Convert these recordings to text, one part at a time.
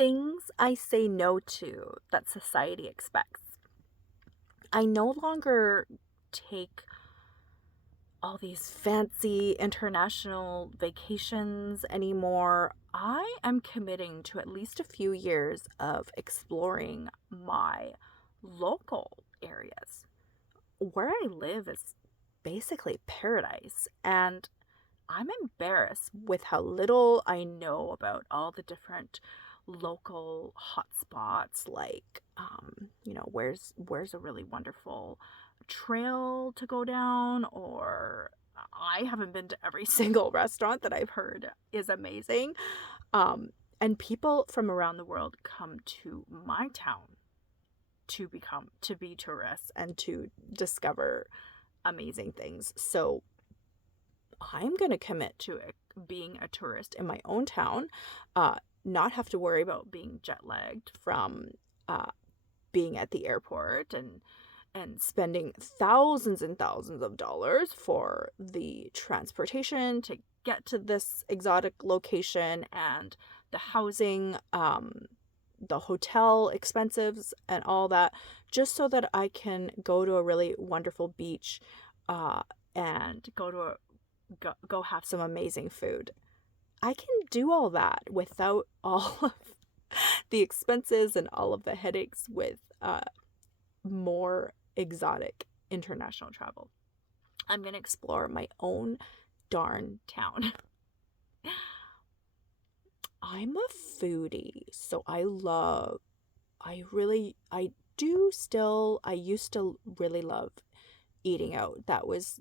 things I say no to that society expects. I no longer take all these fancy international vacations anymore. I am committing to at least a few years of exploring my local areas. Where I live is basically paradise, and I'm embarrassed with how little I know about all the different local hotspots. Like, where's a really wonderful trail to go down, or I haven't been to every single restaurant that I've heard is amazing. Um, and people from around the world come to my town to be tourists and to discover amazing things. So I'm going to commit to being a tourist in my own town, not have to worry about being jet lagged from uh, being at the airport and spending thousands and thousands of dollars for the transportation to get to this exotic location, and the housing, the hotel expenses and all that, just so that I can go to a really wonderful beach, uh, and go have some amazing food. I can do all that without all of the expenses and all of the headaches with more exotic international travel. I'm going to explore my own darn town. I'm a foodie, so I used to really love eating out. That was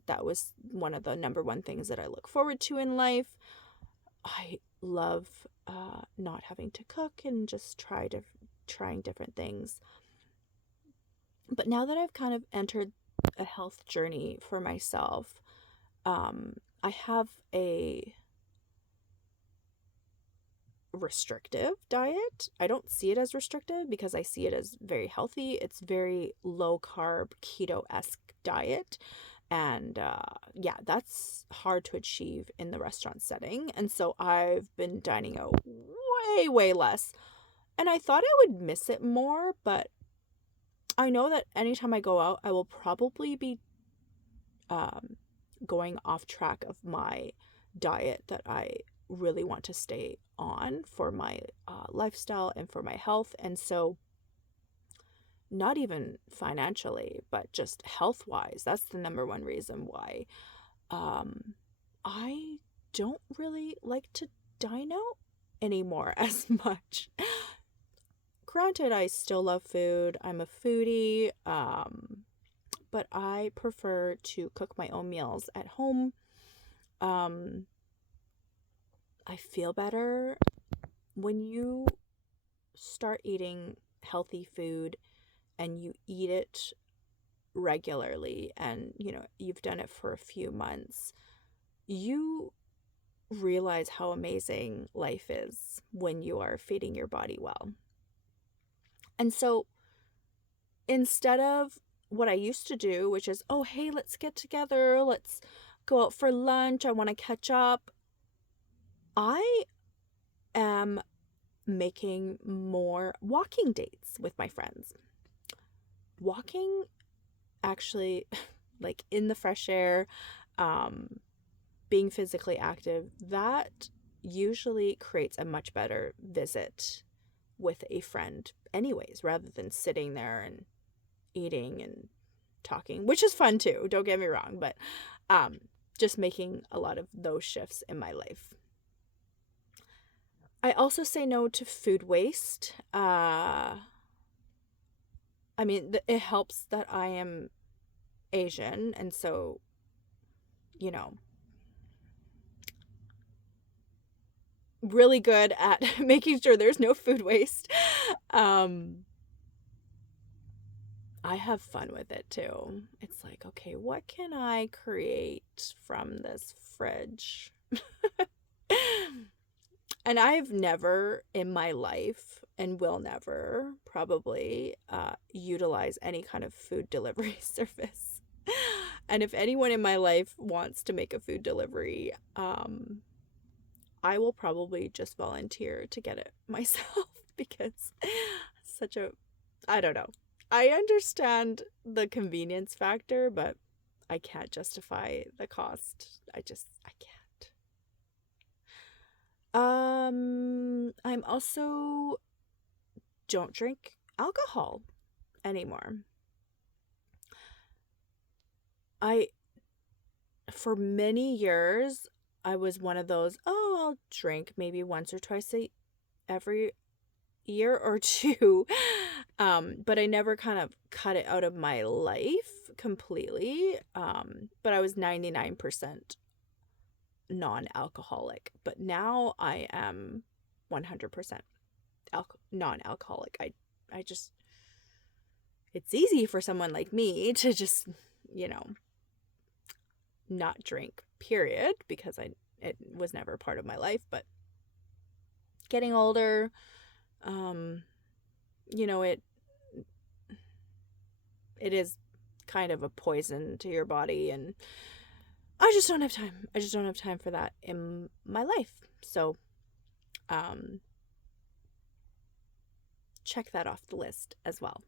one of the number one things that I look forward to in life. I love not having to cook and just trying different things. But now that I've kind of entered a health journey for myself, I have a restrictive diet. I don't see it as restrictive because I see it as very healthy. It's very low carb, keto-esque diet. And yeah, that's hard to achieve in the restaurant setting. And so I've been dining out way, way less. And I thought I would miss it more, but I know that anytime I go out, I will probably be um, going off track of my diet that I really want to stay on for my lifestyle and for my health. And so, not even financially, but just health wise, that's the number one reason why um, I don't really like to dine out anymore as much. Granted, I still love food. I'm a foodie, but I prefer to cook my own meals at home. Um, I feel better when you start eating healthy food and you eat it regularly, and you've done it for a few months. You realize how amazing life is when you are feeding your body well. And so, instead of what I used to do, which is, oh, hey, let's get together, let's go out for lunch, I want to catch up, I am making more walking dates with my friends. Walking, actually, like in the fresh air, um, being physically active, that usually creates a much better visit with a friend, anyways, rather than sitting there and eating and talking, which is fun too, don't get me wrong, but um, just making a lot of those shifts in my life. I also say no to food waste. I mean, it helps that I am Asian, and so, you know, really good at making sure there's no food waste. Um, I have fun with it too. It's like, okay, what can I create from this fridge? And I've never in my life, and will never probably, utilize any kind of food delivery service. And if anyone in my life wants to make a food delivery, I will probably just volunteer to get it myself because such a, I don't know. I understand the convenience factor, but I can't justify the cost. I can't. I'm also don't drink alcohol anymore. I For many years I was one of those, oh, I'll drink maybe once or twice every year or two. But I never kind of cut it out of my life completely. But I was 99% non-alcoholic. But now I am 100% non-alcoholic. I just, it's easy for someone like me to just, you know, not drink, period, because it was never part of my life. But getting older, you know, it is kind of a poison to your body, and I just don't have time. I just don't have time for that in my life. So, check that off the list as well.